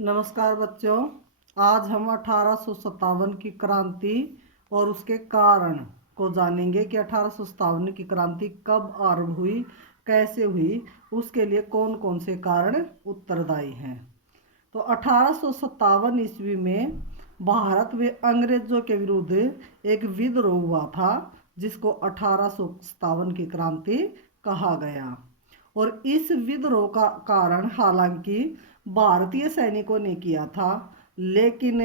नमस्कार बच्चों। आज हम 1857 की क्रांति और उसके कारण को जानेंगे कि 1857 की क्रांति कब आरंभ हुई, कैसे हुई, उसके लिए कौन कौन से कारण उत्तरदायी हैं। तो 1857 ईस्वी में भारत में अंग्रेजों के विरुद्ध एक विद्रोह हुआ था, जिसको 1857 की क्रांति कहा गया। और इस विद्रोह का कारण हालांकि भारतीय सैनिकों ने किया था, लेकिन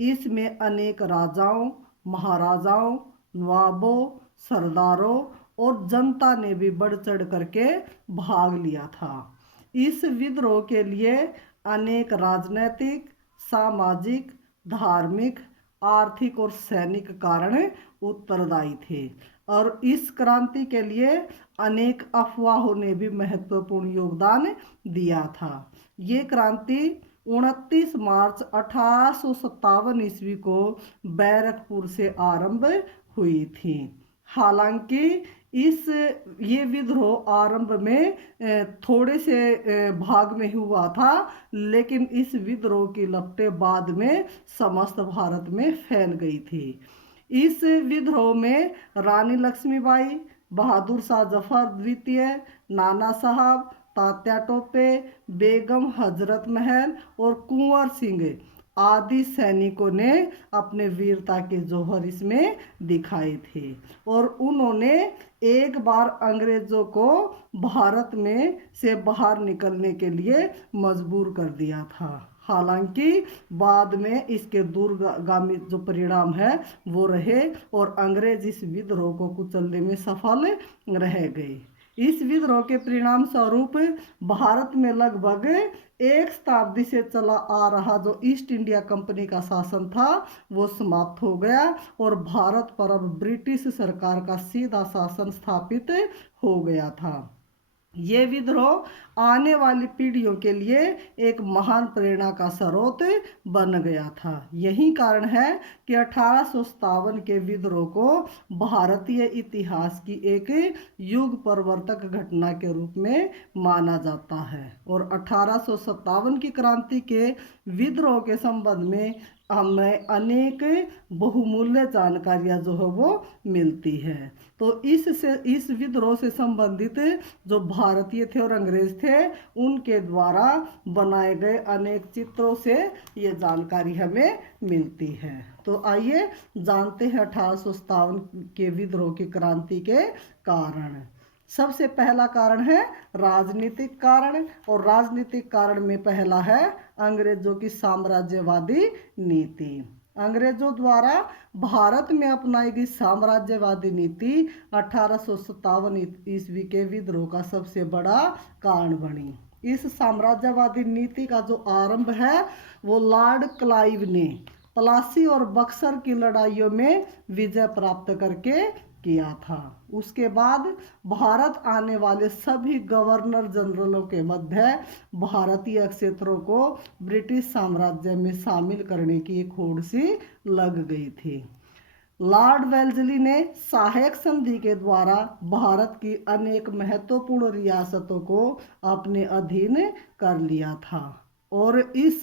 इसमें अनेक राजाओं, महाराजाओं, नवाबों, सरदारों और जनता ने भी बढ़ चढ़ करके भाग लिया था। इस विद्रोह के लिए अनेक राजनैतिक, सामाजिक, धार्मिक, आर्थिक और सैनिक कारण उत्तरदायी थे। और इस क्रांति के लिए अनेक अफवाहों ने भी महत्वपूर्ण योगदान दिया था। ये क्रांति 29 मार्च 1857 ईस्वी को बैरकपुर से आरंभ हुई थी। हालांकि ये विद्रोह आरंभ में थोड़े से भाग में हुआ था, लेकिन इस विद्रोह की लपटें बाद में समस्त भारत में फैल गई थी। इस विद्रोह में रानी लक्ष्मीबाई, बहादुर शाह जफर द्वितीय, नाना साहब, तात्या टोपे, बेगम हजरत महल और कुंवर सिंह आदि सैनिकों ने अपने वीरता के जौहर इसमें दिखाए थे। और उन्होंने एक बार अंग्रेजों को भारत में से बाहर निकलने के लिए मजबूर कर दिया था। हालांकि बाद में इसके दूरगामी जो परिणाम है वो रहे और अंग्रेज इस विद्रोह को कुचलने में सफल रह गए। इस विद्रोह के परिणाम स्वरूप भारत में लगभग एक शताब्दी से चला आ रहा जो ईस्ट इंडिया कंपनी का शासन था वो समाप्त हो गया और भारत पर अब ब्रिटिश सरकार का सीधा शासन स्थापित हो गया था। ये विद्रोह आने वाली पीढ़ियों के लिए एक महान प्रेरणा का स्रोत बन गया था। यही कारण है कि 1857 के विद्रोह को भारतीय इतिहास की एक युग परिवर्तक घटना के रूप में माना जाता है। और 1857 की क्रांति के विद्रोह के संबंध में हमें अनेक बहुमूल्य जानकारियां जो है वो मिलती है। तो इस विद्रोह से संबंधित जो भारतीय थे और अंग्रेज थे उनके द्वारा बनाए गए अनेक चित्रों से ये जानकारी हमें मिलती है। तो आइए जानते हैं 1857 के विद्रोह की क्रांति के कारण। सबसे पहला कारण है राजनीतिक कारण, और राजनीतिक कारण में पहला है अंग्रेजों की साम्राज्यवादी नीति। अंग्रेजों द्वारा भारत में अपनाई गई साम्राज्यवादी नीति 1857 ईस्वी के विद्रोह का सबसे बड़ा कारण बनी। इस साम्राज्यवादी नीति का जो आरंभ है वो लॉर्ड क्लाइव ने प्लासी और बक्सर की लड़ाइयों में विजय प्राप्त करके किया था। उसके बाद भारत आने वाले सभी गवर्नर जनरलों के मध्य भारतीय क्षेत्रों को ब्रिटिश साम्राज्य में शामिल करने की एक होड़ सी लग गई थी। लॉर्ड वेल्जली ने सहायक संधि के द्वारा भारत की अनेक महत्वपूर्ण रियासतों को अपने अधीन कर लिया था और इस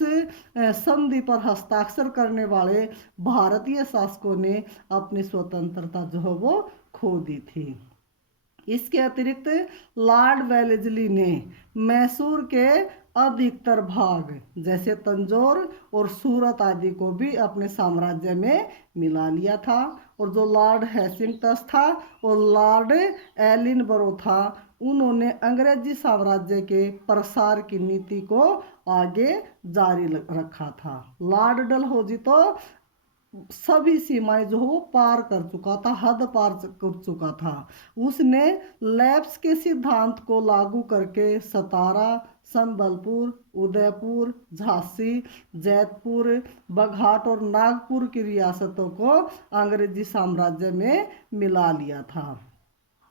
संधि पर हस्ताक्षर करने वाले भारतीय शासकों ने अपनी स्वतंत्रता जो है वो खो दी थी। इसके अतिरिक्त लॉर्ड वेलेस्ली ने मैसूर के अधिकतर भाग जैसे तंजौर और सूरत आदि को भी अपने साम्राज्य में मिला लिया था। और जो लॉर्ड हैस्टिंग्स था और लॉर्ड एलिनबरो था, उन्होंने अंग्रेजी साम्राज्य के प्रसार की नीति को आगे जारी रखा था। लॉर्ड डलहौजी तो सभी सीमाएं जो वो पार कर चुका था, हद पार कर चुका था। उसने लैप्स के सिद्धांत को लागू करके सतारा, संबलपुर, उदयपुर, झांसी, जैतपुर, बघाट और नागपुर की रियासतों को अंग्रेजी साम्राज्य में मिला लिया था।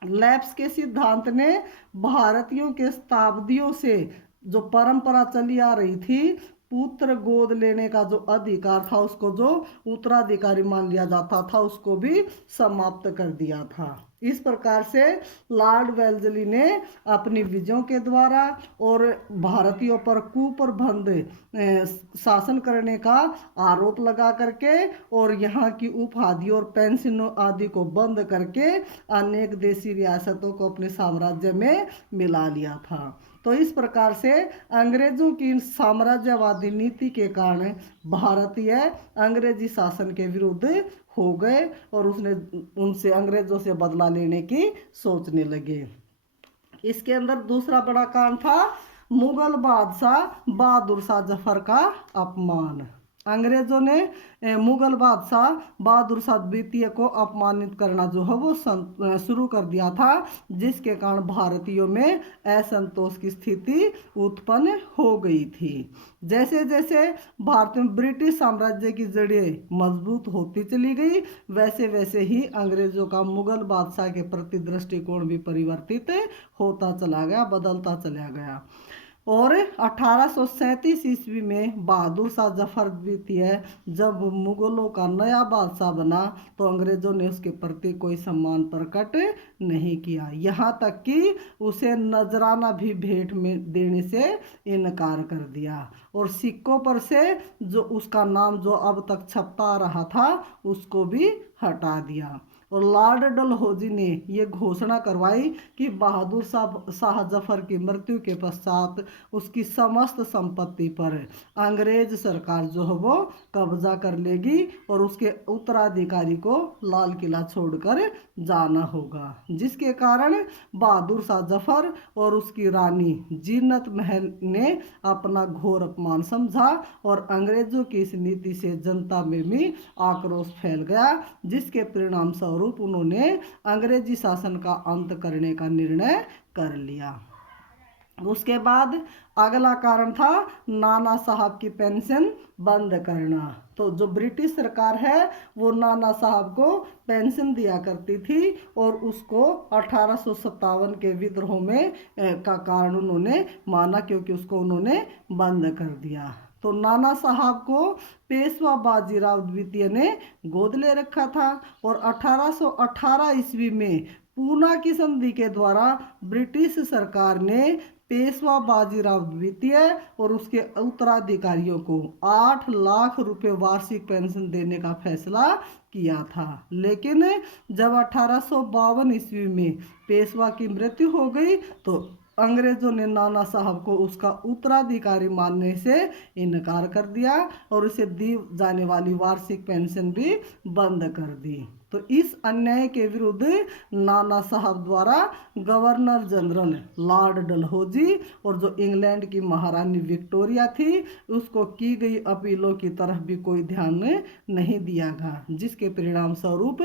लैप्स के सिद्धांत ने भारतीयों के शताब्दियों से जो परंपरा चली आ रही थी, पुत्र गोद लेने का जो अधिकार था उसको जो उत्तराधिकारी मान लिया जाता था, उसको भी समाप्त कर दिया था। इस प्रकार से लॉर्ड वेल्जली ने अपनी विजयों के द्वारा और भारतीयों पर कुप्रबंध शासन करने का आरोप लगा करके और यहाँ की उपाधियों और पेंशनों आदि को बंद करके अनेक देशी रियासतों को अपने साम्राज्य में मिला लिया था। तो इस प्रकार से अंग्रेजों की साम्राज्यवादी नीति के कारण भारतीय अंग्रेजी शासन के विरुद्ध हो गए और उसने उनसे अंग्रेजों से बदला लेने की सोचने लगे। इसके अंदर दूसरा बड़ा कारण था मुगल बादशाह बहादुर शाह जफर का अपमान। अंग्रेजों ने मुगल बादशाह बहादुर शाह द्वितीय को अपमानित करना जो है वो शुरू कर दिया था, जिसके कारण भारतीयों में असंतोष की स्थिति उत्पन्न हो गई थी। जैसे जैसे भारत में ब्रिटिश साम्राज्य की जड़ें मजबूत होती चली गई, वैसे वैसे ही अंग्रेजों का मुगल बादशाह के प्रति दृष्टिकोण भी परिवर्तित होता चला गया, बदलता चला गया। और 1837 ईस्वी में बहादुर शाह जफर द्वितीय जब मुगलों का नया बादशाह बना तो अंग्रेजों ने उसके प्रति कोई सम्मान प्रकट नहीं किया, यहाँ तक कि उसे नजराना भी भेंट में देने से इनकार कर दिया और सिक्कों पर से जो उसका नाम जो अब तक छपता रहा था उसको भी हटा दिया। और लॉर्ड डलहौजी ने ये घोषणा करवाई कि बहादुर शाह जफर की मृत्यु के पश्चात उसकी समस्त संपत्ति पर अंग्रेज सरकार जो है वो कब्जा कर लेगी और उसके उत्तराधिकारी को लाल किला छोड़कर जाना होगा, जिसके कारण बहादुर शाह जफर और उसकी रानी जीनत महल ने अपना घोर अपमान समझा और अंग्रेजों की इस नीति से जनता में भी आक्रोश फैल गया, जिसके परिणाम स्वरूप उन्होंने अंग्रेजी शासन का अंत करने का निर्णय कर लिया। उसके बाद अगला कारण था नाना साहब की पेंशन बंद करना। तो जो ब्रिटिश सरकार है वो नाना साहब को पेंशन दिया करती थी और उसको 1857 के विद्रोह में का कारण उन्होंने माना, क्योंकि उसको उन्होंने बंद कर दिया। तो नाना साहब को पेशवा बाजीराव द्वितीय ने गोद ले रखा था और 1818 ईस्वी में पूना की संधि के द्वारा ब्रिटिश सरकार ने पेशवा बाजीराव द्वितीय और उसके उत्तराधिकारियों को 8 लाख रुपए वार्षिक पेंशन देने का फैसला किया था। लेकिन जब 1852 ईस्वी में पेशवा की मृत्यु हो गई तो अंग्रेजों ने नाना साहब को उसका उत्तराधिकारी मानने से इनकार कर दिया और उसे दी जाने वाली वार्षिक पेंशन भी बंद कर दी। तो इस अन्याय के विरुद्ध नाना साहब द्वारा गवर्नर जनरल लॉर्ड डलहौजी और जो इंग्लैंड की महारानी विक्टोरिया थी उसको की गई अपीलों की तरफ भी कोई ध्यान नहीं दिया गया, जिसके परिणाम स्वरूप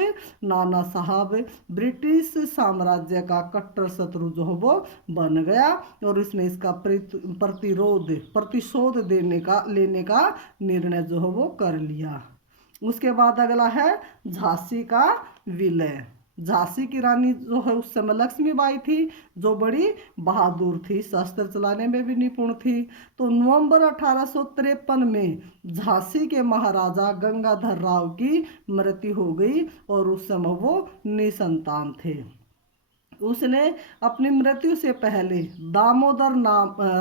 नाना साहब ब्रिटिश साम्राज्य का कट्टर शत्रु जो वो बन गया और उसने इसका प्रतिशोध लेने का निर्णय जो है वो कर लिया। उसके बाद अगला है झांसी का विलय। झांसी की रानी जो है उस समय लक्ष्मीबाई थी, जो बड़ी बहादुर थी, शस्त्र चलाने में भी निपुण थी। तो नवंबर 1853 में झांसी के महाराजा गंगाधर राव की मृत्यु हो गई और उस समय वो निसंतान थे। उसने अपनी मृत्यु से पहले दामोदर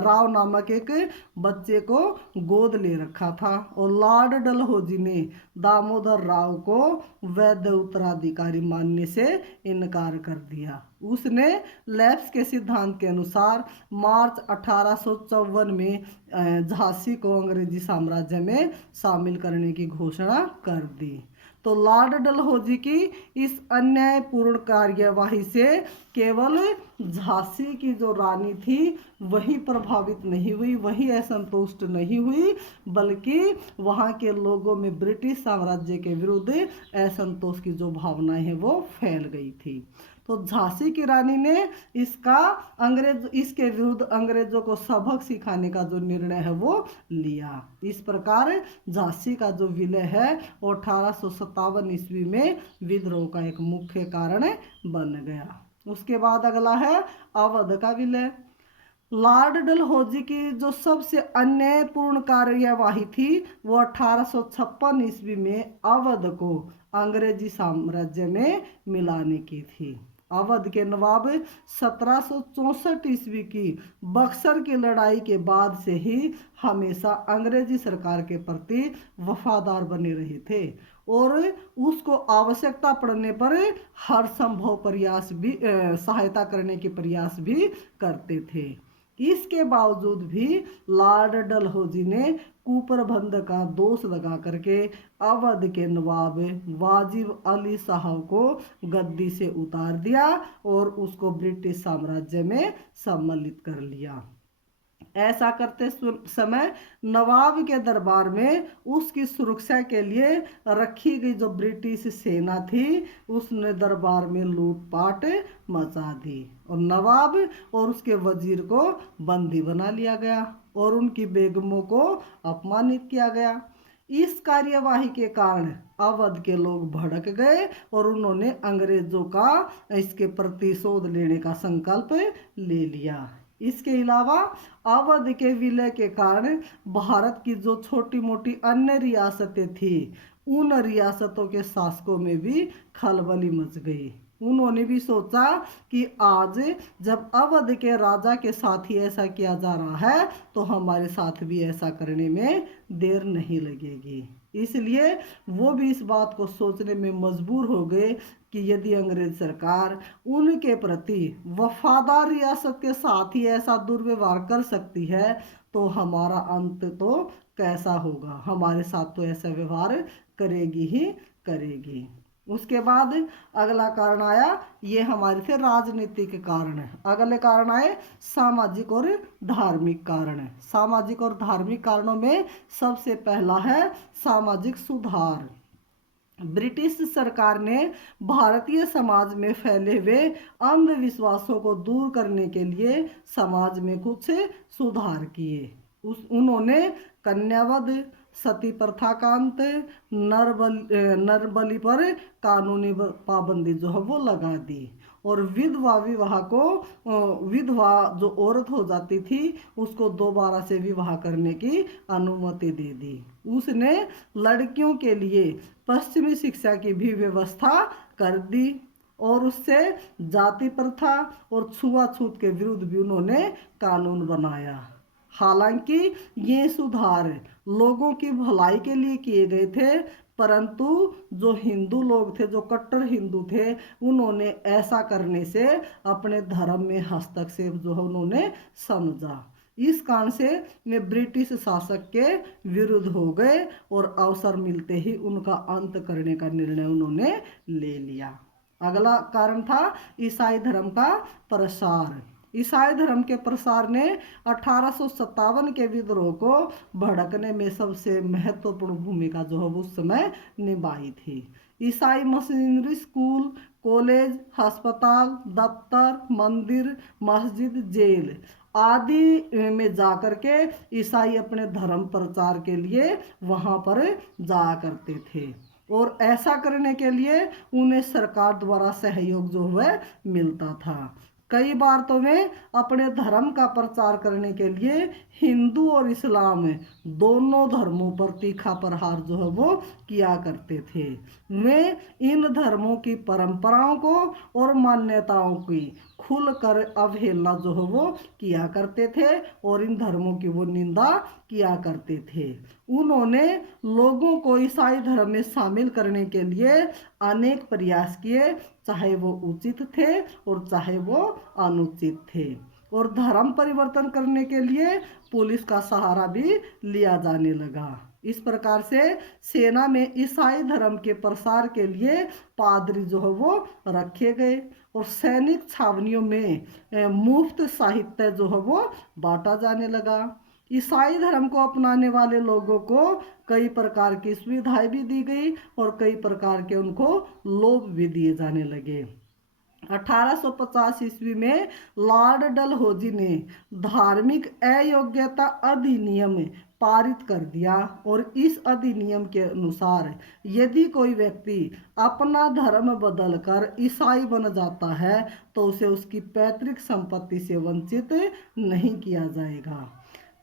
राव नामक एक बच्चे को गोद ले रखा था और लॉर्ड डलहौजी ने दामोदर राव को वैध उत्तराधिकारी मानने से इनकार कर दिया। उसने लैप्स के सिद्धांत के अनुसार मार्च 1854 में झांसी को अंग्रेजी साम्राज्य में शामिल करने की घोषणा कर दी। तो लॉर्ड डलहौजी की इस अन्यायपूर्ण कार्यवाही से केवल झांसी की जो रानी थी वही प्रभावित नहीं हुई, वही असंतुष्ट नहीं हुई, बल्कि वहाँ के लोगों में ब्रिटिश साम्राज्य के विरुद्ध असंतोष की जो भावनाएं हैं वो फैल गई थी। तो झांसी की रानी ने इसके विरुद्ध अंग्रेजों को सबक सिखाने का जो निर्णय है वो लिया। इस प्रकार झांसी का जो विलय है वो 1857 ईस्वी में विद्रोह का एक मुख्य कारण बन गया। उसके बाद अगला है अवध का विलय। लॉर्ड डलहौजी की जो सबसे अन्यायपूर्ण कार्यवाही थी वो 1856 ईस्वी में अवध को अंग्रेजी साम्राज्य में मिलाने की थी। अवध के नवाब 1764 ईस्वी की बक्सर की लड़ाई के बाद से ही हमेशा अंग्रेजी सरकार के प्रति वफादार बने रहे थे और उसको आवश्यकता पड़ने पर हर संभव प्रयास भी सहायता करने के प्रयास भी करते थे। इसके बावजूद भी लॉर्ड डलहौजी ने कुप्रबंध का दोष लगा करके अवध के नवाब वाजिब अली साहब को गद्दी से उतार दिया और उसको ब्रिटिश साम्राज्य में सम्मिलित कर लिया। ऐसा करते समय नवाब के दरबार में उसकी सुरक्षा के लिए रखी गई जो ब्रिटिश सेना थी उसने दरबार में लूटपाट मचा दी और नवाब और उसके वजीर को बंदी बना लिया गया और उनकी बेगमों को अपमानित किया गया। इस कार्यवाही के कारण अवध के लोग भड़क गए और उन्होंने अंग्रेजों का इसके प्रतिशोध लेने का संकल्प ले लिया। इसके अलावा अवध के विलय के कारण भारत की जो छोटी मोटी अन्य रियासतें थी उन रियासतों के शासकों में भी खलबली मच गई। उन्होंने भी सोचा कि आज जब अवध के राजा के साथ ही ऐसा किया जा रहा है तो हमारे साथ भी ऐसा करने में देर नहीं लगेगी। इसलिए वो भी इस बात को सोचने में मजबूर हो गए कि यदि अंग्रेज सरकार उनके प्रति वफादार रियासत के साथ ही ऐसा दुर्व्यवहार कर सकती है तो हमारा अंत तो कैसा होगा, हमारे साथ तो ऐसा व्यवहार करेगी ही करेगी। उसके बाद अगला कारण आया, ये हमारे थे राजनीतिक कारण। अगले कारण आए सामाजिक और धार्मिक कारण। सामाजिक और धार्मिक कारणों में सबसे पहला है सामाजिक सुधार। ब्रिटिश सरकार ने भारतीय समाज में फैले हुए अंधविश्वासों को दूर करने के लिए समाज में कुछ सुधार किए। उन्होंने कन्यावध, सती प्रथा का अंत, नरबली पर कानूनी पाबंदी जो है वो लगा दी और विधवा विवाह को विधवा जो औरत हो जाती थी उसको दोबारा से विवाह करने की अनुमति दे दी। उसने लड़कियों के लिए पश्चिमी शिक्षा की भी व्यवस्था कर दी और उससे जाति प्रथा और छुआछूत के विरुद्ध भी उन्होंने कानून बनाया। हालांकि ये सुधार लोगों की भलाई के लिए किए गए थे, परंतु जो हिंदू लोग थे, जो कट्टर हिंदू थे, उन्होंने ऐसा करने से अपने धर्म में हस्तक्षेप जो है उन्होंने समझा। इस कारण से वे ब्रिटिश शासक के विरुद्ध हो गए और अवसर मिलते ही उनका अंत करने का निर्णय उन्होंने ले लिया। अगला कारण था ईसाई धर्म का प्रसार। ईसाई धर्म के प्रसार ने 1857 के विद्रोह को भड़कने में सबसे महत्वपूर्ण भूमिका जो है उस समय निभाई थी। ईसाई मिशनरी स्कूल, कॉलेज, अस्पताल, दफ्तर, मंदिर, मस्जिद, जेल आदि में जाकर के ईसाई अपने धर्म प्रचार के लिए वहाँ पर जाया करते थे और ऐसा करने के लिए उन्हें सरकार द्वारा सहयोग जो है मिलता था। कई बार तो वे अपने धर्म का प्रचार करने के लिए हिंदू और इस्लाम दोनों धर्मों पर तीखा प्रहार जो है वो किया करते थे। वे इन धर्मों की परंपराओं को और मान्यताओं की खुलकर अवहेलना जो है वो किया करते थे और इन धर्मों की वो निंदा किया करते थे। उन्होंने लोगों को ईसाई धर्म में शामिल करने के लिए अनेक प्रयास किए, चाहे वो उचित थे और चाहे वो अनुचित थे, और धर्म परिवर्तन करने के लिए पुलिस का सहारा भी लिया जाने लगा। इस प्रकार से सेना में ईसाई धर्म के प्रसार के लिए पादरी जो है वो रखे गए और सैनिक छावनियों में मुफ्त साहित्य जो है वो बांटा जाने लगा। ईसाई धर्म को अपनाने वाले लोगों को कई प्रकार की सुविधाएं भी दी गई और कई प्रकार के उनको लोभ भी दिए जाने लगे। 1850 ईस्वी में लॉर्ड डलहौजी ने धार्मिक अयोग्यता अधिनियम पारित कर दिया और इस अधिनियम के अनुसार यदि कोई व्यक्ति अपना धर्म बदलकर ईसाई बन जाता है तो उसे उसकी पैतृक संपत्ति से वंचित नहीं किया जाएगा।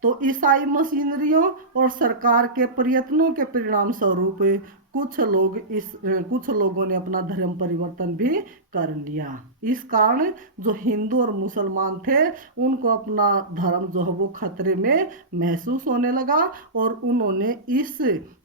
तो ईसाई मशीनरियों और सरकार के प्रयत्नों के परिणाम स्वरूप कुछ लोगों ने अपना धर्म परिवर्तन भी कर लिया। इस कारण जो हिंदू और मुसलमान थे उनको अपना धर्म जो है वो खतरे में महसूस होने लगा और उन्होंने इस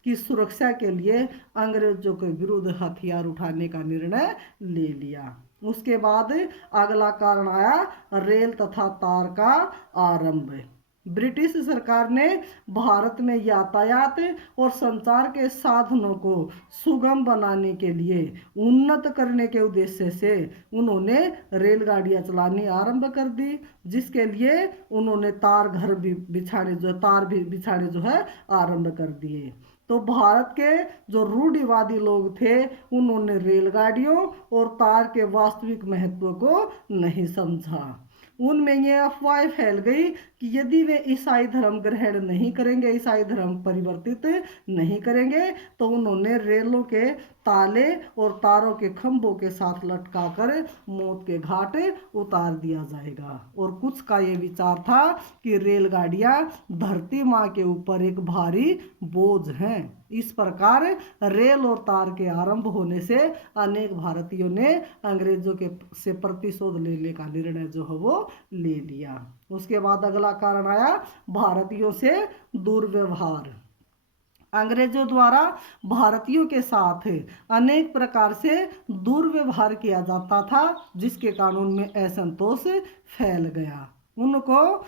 की सुरक्षा के लिए अंग्रेजों के विरुद्ध हथियार उठाने का निर्णय ले लिया। उसके बाद अगला कारण आया रेल तथा तार का आरंभ। ब्रिटिश सरकार ने भारत में यातायात और संचार के साधनों को सुगम बनाने के लिए उन्नत करने के उद्देश्य से उन्होंने रेलगाड़ियां चलानी आरंभ कर दी, जिसके लिए उन्होंने तार भी बिछाने जो है आरंभ कर दिए। तो भारत के जो रूढ़िवादी लोग थे उन्होंने रेलगाड़ियों और तार के वास्तविक महत्व को नहीं समझा। उनमें ये अफवाह फैल गई कि यदि वे ईसाई धर्म ग्रहण नहीं करेंगे, ईसाई धर्म परिवर्तित नहीं करेंगे, तो उन्होंने रेलों के ताले और तारों के खंभों के साथ लटकाकर मौत के घाट उतार दिया जाएगा। और कुछ का ये विचार था कि रेलगाड़ियां धरती माँ के ऊपर एक भारी बोझ हैं। इस प्रकार रेल और तार के आरंभ होने से अनेक भारतीयों ने अंग्रेजों के से प्रतिशोध लेने का निर्णय जो है वो ले लिया। उसके बाद अगला कारण आया भारतीयों से दुर्व्यवहार। अंग्रेजों द्वारा भारतीयों के साथ अनेक प्रकार से दुर्व्यवहार किया जाता था, जिसके कारण उनमें असंतोष फैल गया। उनको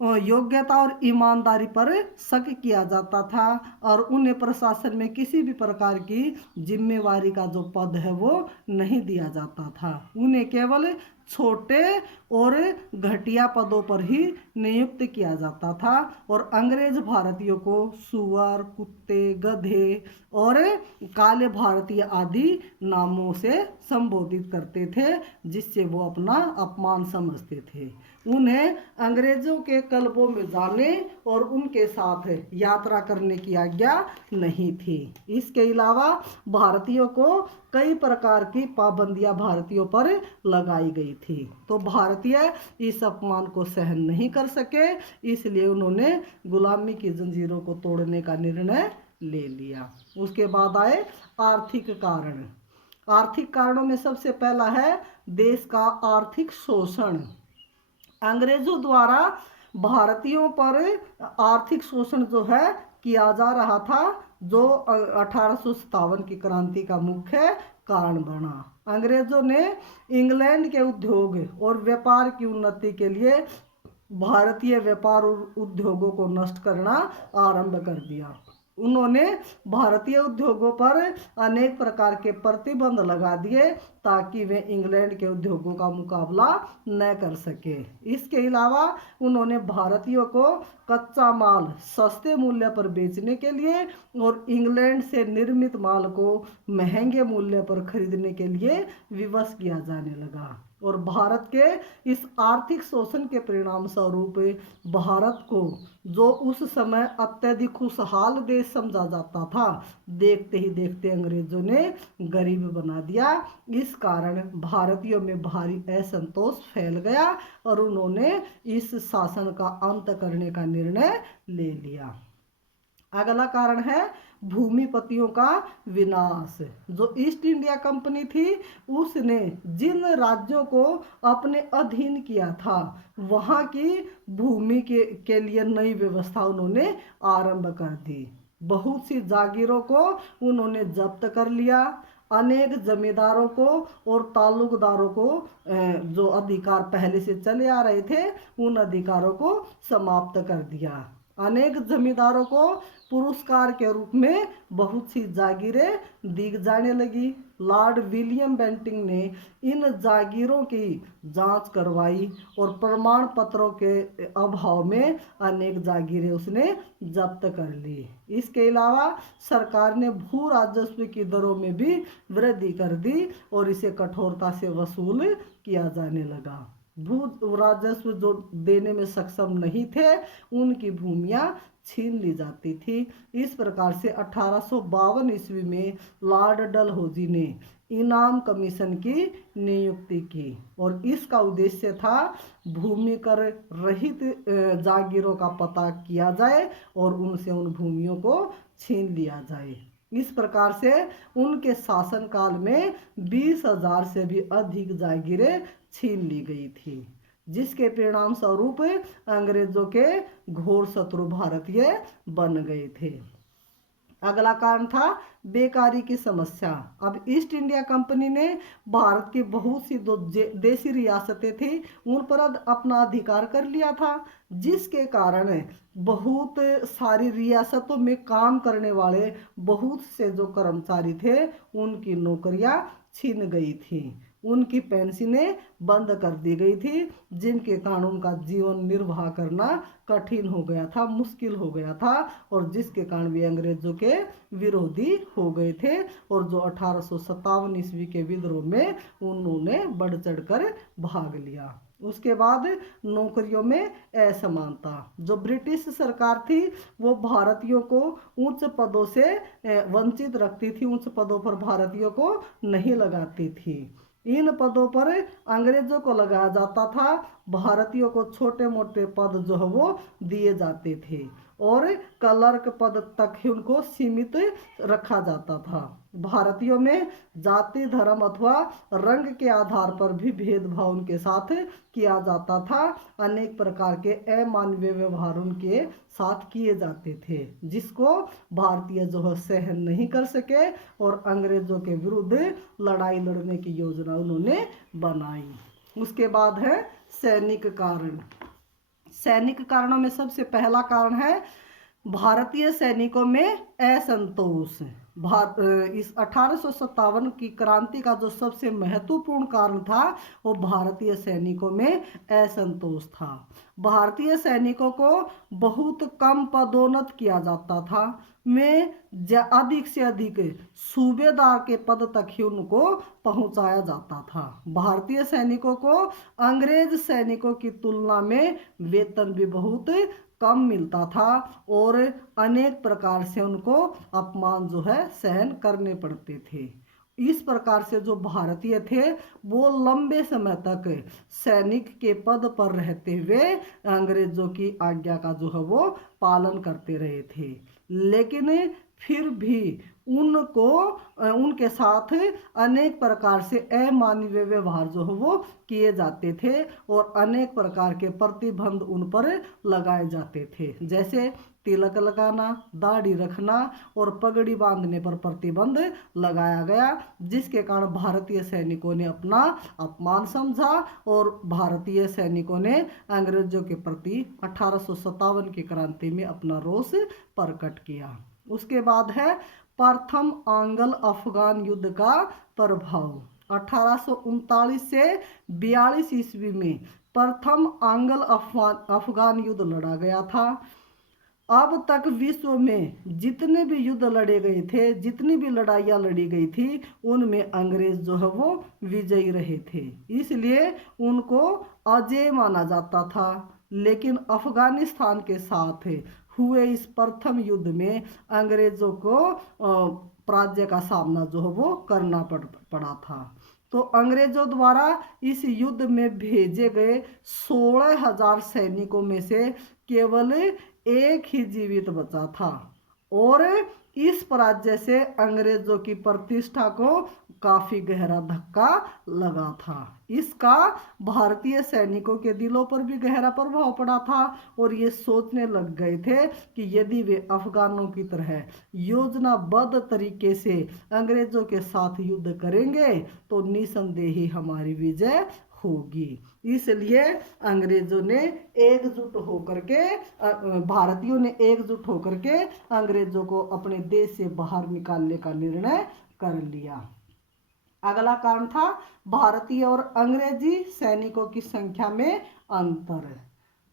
योग्यता और ईमानदारी पर शक किया जाता था और उन्हें प्रशासन में किसी भी प्रकार की जिम्मेवारी का जो पद है वो नहीं दिया जाता था। उन्हें केवल छोटे और घटिया पदों पर ही नियुक्त किया जाता था और अंग्रेज भारतीयों को सुअर, कुत्ते, गधे और काले भारतीय आदि नामों से संबोधित करते थे, जिससे वो अपना अपमान समझते थे। उन्हें अंग्रेजों के क्लबों में जाने और उनके साथ यात्रा करने की आज्ञा नहीं थी। इसके अलावा भारतीयों को कई प्रकार की पाबंदियां भारतीयों पर लगाई गई थी। तो भारतीय इस अपमान को सहन नहीं कर सके, इसलिए उन्होंने गुलामी की जंजीरों को तोड़ने का निर्णय ले लिया। उसके बाद आए आर्थिक कारण। आर्थिक कारणों में सबसे पहला है देश का आर्थिक शोषण। अंग्रेजों द्वारा भारतीयों पर आर्थिक शोषण जो है किया जा रहा था, जो 1857 की क्रांति का मुख्य कारण बना। अंग्रेजों ने इंग्लैंड के उद्योग और व्यापार की उन्नति के लिए भारतीय व्यापार और उद्योगों को नष्ट करना आरंभ कर दिया। उन्होंने भारतीय उद्योगों पर अनेक प्रकार के प्रतिबंध लगा दिए ताकि वे इंग्लैंड के उद्योगों का मुकाबला न कर सके। इसके अलावा उन्होंने भारतीयों को कच्चा माल सस्ते मूल्य पर बेचने के लिए और इंग्लैंड से निर्मित माल को महंगे मूल्य पर खरीदने के लिए विवश किया जाने लगा। और भारत के इस आर्थिक शोषण के परिणाम स्वरूप भारत को, जो उस समय अत्यधिक खुशहाल देश समझा जाता था, देखते ही देखते अंग्रेजों ने गरीब बना दिया। इस कारण भारतीयों में भारी असंतोष फैल गया और उन्होंने इस शासन का अंत करने का निर्णय ले लिया। अगला कारण है भूमिपतियों का विनाश। जो ईस्ट इंडिया कंपनी थी उसने जिन राज्यों को अपने अधीन किया था वहाँ की भूमि के लिए नई व्यवस्था उन्होंने आरंभ कर दी। बहुत सी जागीरों को उन्होंने जब्त कर लिया। अनेक जमींदारों को और ताल्लुकदारों को जो अधिकार पहले से चले आ रहे थे उन अधिकारों को समाप्त कर दिया। अनेक जमींदारों को पुरस्कार के रूप में बहुत सी जागीरें दी जाने लगी। लॉर्ड विलियम बेंटिंग ने इन जागीरों की जांच करवाई और प्रमाण पत्रों के अभाव में अनेक जागीरें उसने जब्त कर ली। इसके अलावा सरकार ने भू राजस्व की दरों में भी वृद्धि कर दी और इसे कठोरता से वसूल किया जाने लगा। भू राजस्व जो देने में सक्षम नहीं थे उनकी भूमियां छीन ली जाती थी। इस प्रकार से 1852 ईस्वी में लॉर्ड डलहौजी ने इनाम कमीशन की नियुक्ति की और इसका उद्देश्य था भूमि कर रहित जागीरों का पता किया जाए और उनसे उन भूमियों को छीन लिया जाए। इस प्रकार से उनके शासनकाल में 20,000 से भी अधिक जागीरें छीन ली गई थी, जिसके परिणाम स्वरूप अंग्रेजों के घोर शत्रु भारतीय बन गए थे। अगला कारण था बेकारी की समस्या। अब ईस्ट इंडिया कंपनी ने भारत की बहुत सी देसी रियासतें थी उन पर अपना अधिकार कर लिया था, जिसके कारण बहुत सारी रियासतों में काम करने वाले बहुत से जो कर्मचारी थे उनकी नौकरियां छीन गई थी, उनकी पेंशनें बंद कर दी गई थी, जिनके कारण उनका जीवन निर्वाह करना कठिन हो गया था, मुश्किल हो गया था और जिसके कारण वे अंग्रेजों के विरोधी हो गए थे और जो 1857 ईस्वी के विद्रोह में उन्होंने बढ़ चढ़कर भाग लिया। उसके बाद नौकरियों में असमानता। जो ब्रिटिश सरकार थी वो भारतीयों को उच्च पदों से वंचित रखती थी, उच्च पदों पर भारतीयों को नहीं लगाती थी। इन पदों पर अंग्रेजों को लगाया जाता था, भारतीयों को छोटे मोटे पद जो है वो दिए जाते थे और क्लर्क पद तक ही उनको सीमित रखा जाता था। भारतीयों में जाति धर्म अथवा रंग के आधार पर भी भेदभाव उनके साथ किया जाता था। अनेक प्रकार के अमानवीय व्यवहार उनके साथ किए जाते थे, जिसको भारतीय जो है सहन नहीं कर सके और अंग्रेजों के विरुद्ध लड़ाई लड़ने की योजना उन्होंने बनाई। उसके बाद है सैनिक कारण। सैनिक कारणों में सबसे पहला कारण है भारतीय सैनिकों में असंतोष। इस 1857 की क्रांति का जो सबसे महत्वपूर्ण कारण था वो भारतीय सैनिकों में असंतोष था। भारतीय सैनिकों को बहुत कम पदोन्नत किया जाता था, में अधिक से अधिक सूबेदार के पद तक ही उनको पहुंचाया जाता था। भारतीय सैनिकों को अंग्रेज सैनिकों की तुलना में वेतन भी बहुत कम मिलता था और अनेक प्रकार से उनको अपमान जो है सहन करने पड़ते थे। इस प्रकार से जो भारतीय थे वो लंबे समय तक सैनिक के पद पर रहते हुए अंग्रेजों की आज्ञा का जो है वो पालन करते रहे थे, लेकिन फिर भी उनको उनके साथ अनेक प्रकार से अमानवीय व्यवहार जो है वो किए जाते थे और अनेक प्रकार के प्रतिबंध उन पर लगाए जाते थे, जैसे तिलक लगाना, दाढ़ी रखना और पगड़ी बांधने पर प्रतिबंध लगाया गया, जिसके कारण भारतीय सैनिकों ने अपना अपमान समझा और भारतीय सैनिकों ने अंग्रेजों के प्रति 1857 की क्रांति में अपना रोष प्रकट किया। उसके बाद है प्रथम आंग्ल अफगान युद्ध का प्रभाव। 1839 से 42 ईस्वी में प्रथम आंग्ल अफगान युद्ध लड़ा गया था। अब तक विश्व में जितने भी युद्ध लड़े गए थे, जितनी भी लड़ाइयाँ लड़ी गई थी, उनमें अंग्रेज जो है वो विजयी रहे थे, इसलिए उनको अजेय माना जाता था। लेकिन अफगानिस्तान के साथ हुए इस प्रथम युद्ध में अंग्रेजों को पराजय का सामना जो है वो करना पड़ा था। तो अंग्रेजों द्वारा इस युद्ध में भेजे गए 16,000 सैनिकों में से केवल एक ही जीवित बचा था और इस पराजय से अंग्रेजों की प्रतिष्ठा को काफी गहरा धक्का लगा था। इसका भारतीय सैनिकों के दिलों पर भी गहरा प्रभाव पड़ा था और ये सोचने लग गए थे कि यदि वे अफगानों की तरह योजनाबद्ध तरीके से अंग्रेजों के साथ युद्ध करेंगे तो निसंदेह ही हमारी विजय होगी। इसलिए अंग्रेजों ने एकजुट होकर के भारतीयों ने एकजुट होकर के अंग्रेजों को अपने देश से बाहर निकालने का निर्णय कर लिया। अगला कारण था भारतीय और अंग्रेजी सैनिकों की संख्या में अंतर।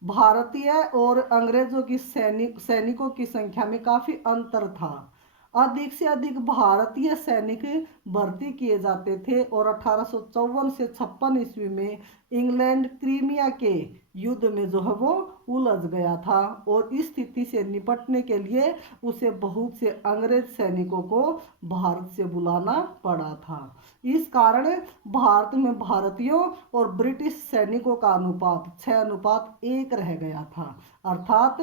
भारतीय और अंग्रेजों की सैनिकों की संख्या में काफी अंतर था। अधिक से अधिक भारतीय सैनिक भर्ती किए जाते थे और 1854 से 56 ईस्वी में इंग्लैंड क्रीमिया के युद्ध में जो है वो उलझ गया था और इस स्थिति से निपटने के लिए उसे बहुत से अंग्रेज सैनिकों को भारत से बुलाना पड़ा था। इस कारण भारत में भारतीयों और ब्रिटिश सैनिकों का अनुपात 6:1 रह गया था, अर्थात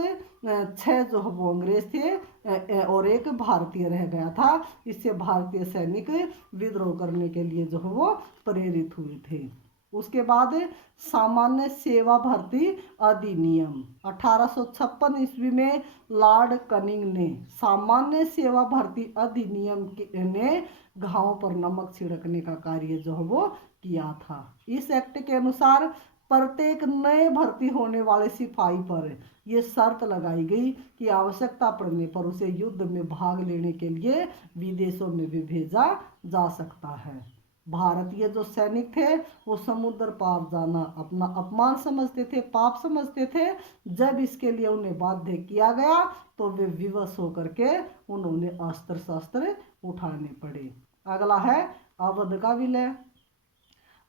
6 जो है वो अंग्रेज थे और 1 भारतीय रह गया था। इससे भारतीय सैनिक विद्रोह करने के लिए जो है वो प्रेरित हुए थे। उसके बाद सामान्य सेवा भर्ती अधिनियम 1856 ईस्वी में लॉर्ड कनिंग ने सामान्य सेवा भर्ती अधिनियम ने घावों पर नमक छिड़कने का कार्य जो है वो किया था। इस एक्ट के अनुसार प्रत्येक नए भर्ती होने वाले सिपाही पर यह शर्त लगाई गई कि आवश्यकता पड़ने पर उसे युद्ध में भाग लेने के लिए विदेशों में भी भेजा जा सकता है। भारतीय जो सैनिक थे वो समुद्र पार जाना अपना अपमान समझते थे, पाप समझते थे। जब इसके लिए उन्हें बाध्य किया गया तो वे विवश होकर के उन्होंने अस्त्र शस्त्र उठाने पड़े। अगला है अवध का विलय।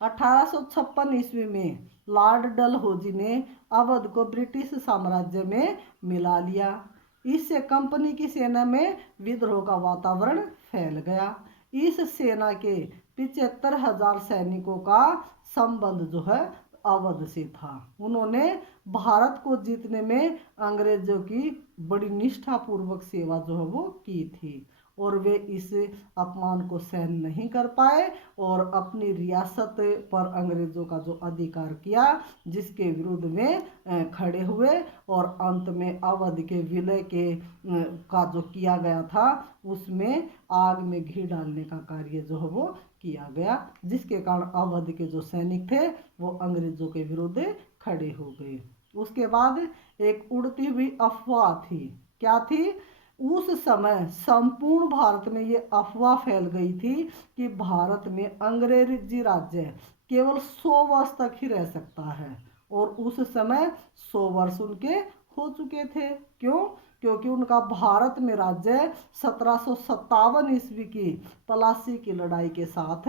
1856 ईस्वी में लॉर्ड डलहौजी ने अवध को ब्रिटिश साम्राज्य में मिला लिया। इससे कंपनी की सेना में विद्रोह का वातावरण फैल गया। इस सेना के 75,000 सैनिकों का संबंध जो है अवध से था। उन्होंने भारत को जीतने में अंग्रेजों की बड़ी निष्ठापूर्वक सेवा जो है वो की थी और वे इस अपमान को सहन नहीं कर पाए और अपनी रियासत पर अंग्रेजों का जो अधिकार किया जिसके विरुद्ध में खड़े हुए और अंत में अवध के विलय के का जो किया गया था उसमें आग में घी डालने का कार्य जो है वो किया गया, जिसके कारण अवध के जो सैनिक थे वो अंग्रेजों के विरुद्ध खड़े हो गए। उसके बाद एक उड़ती हुई अफवाह थी। क्या थी? उस समय संपूर्ण भारत में ये अफवाह फैल गई थी कि भारत में अंग्रेजी राज्य केवल 100 वर्ष तक ही रह सकता है और उस समय 100 वर्ष उनके हो चुके थे। क्यों? क्योंकि उनका भारत में राज्य 1757 ईस्वी की प्लासी की लड़ाई के साथ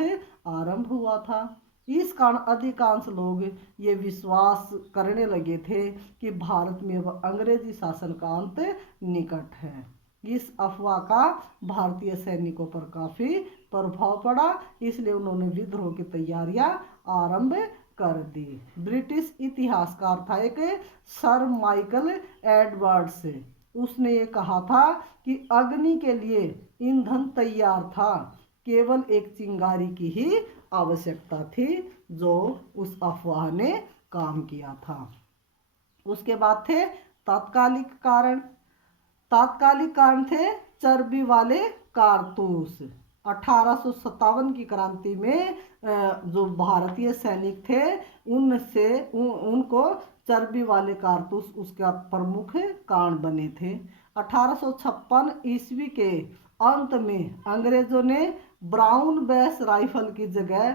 आरंभ हुआ था। इस कारण अधिकांश लोग ये विश्वास करने लगे थे कि भारत में अब अंग्रेजी शासन का अंत निकट है। इस अफवाह का भारतीय सैनिकों पर काफी प्रभाव पड़ा, इसलिए उन्होंने विद्रोह की तैयारियां आरंभ कर दी। ब्रिटिश इतिहासकार था एक सर माइकल एडवर्ड्स, उसने ये कहा था कि अग्नि के लिए ईंधन तैयार था, केवल एक चिंगारी की ही आवश्यकता थी, जो उस अफवाह ने काम किया था। उसके बाद थे तात्कालिक कारण। तात्कालिक कारण थे चर्बी वाले कारतूस। 1857 की क्रांति में जो भारतीय सैनिक थे उनको चर्बी वाले कारतूस उसका प्रमुख कारण बने थे। 1856 ईस्वी के अंत में अंग्रेजों ने ब्राउन बेस राइफल की जगह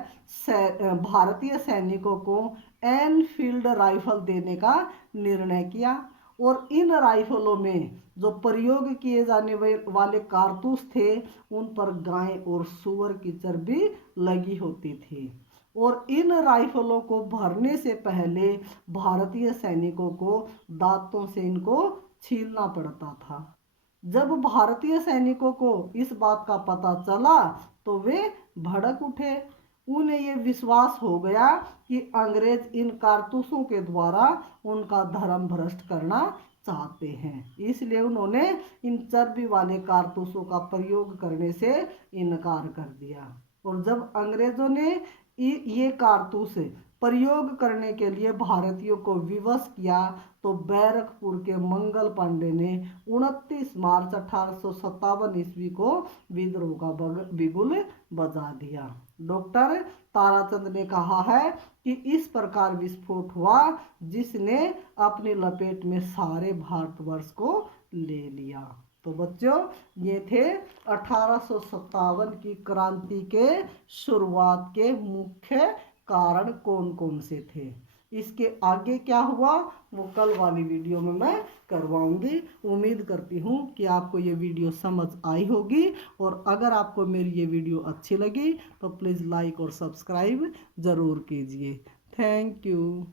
भारतीय सैनिकों को एनफील्ड राइफल देने का निर्णय किया और इन राइफलों में जो प्रयोग किए जाने वाले कारतूस थे उन पर गाय और सूअर की चर्बी लगी होती थी और इन राइफलों को भरने से पहले भारतीय सैनिकों को दांतों से इनको छीलना पड़ता था। जब भारतीय सैनिकों को इस बात का पता चला तो वे भड़क उठे। उन्हें ये विश्वास हो गया कि अंग्रेज इन कारतूसों के द्वारा उनका धर्म भ्रष्ट करना चाहते हैं, इसलिए उन्होंने इन चर्बी वाले कारतूसों का प्रयोग करने से इनकार कर दिया। और जब अंग्रेजों ने ये कारतूस प्रयोग करने के लिए भारतीयों को विवश किया तो बैरकपुर के मंगल पांडे ने 29 मार्च 1857 ईस्वी को विद्रोह का बिगुल बजा दिया। डॉक्टर ताराचंद ने कहा है कि इस प्रकार विस्फोट हुआ जिसने अपनी लपेट में सारे भारतवर्ष को ले लिया। तो बच्चों ये थे 1857 की क्रांति के शुरुआत के मुख्य कारण कौन कौन से थे। इसके आगे क्या हुआ वो कल वाली वीडियो में मैं करवाऊंगी। उम्मीद करती हूँ कि आपको ये वीडियो समझ आई होगी, और अगर आपको मेरी ये वीडियो अच्छी लगी तो प्लीज़ लाइक और सब्सक्राइब ज़रूर कीजिए। Thank you.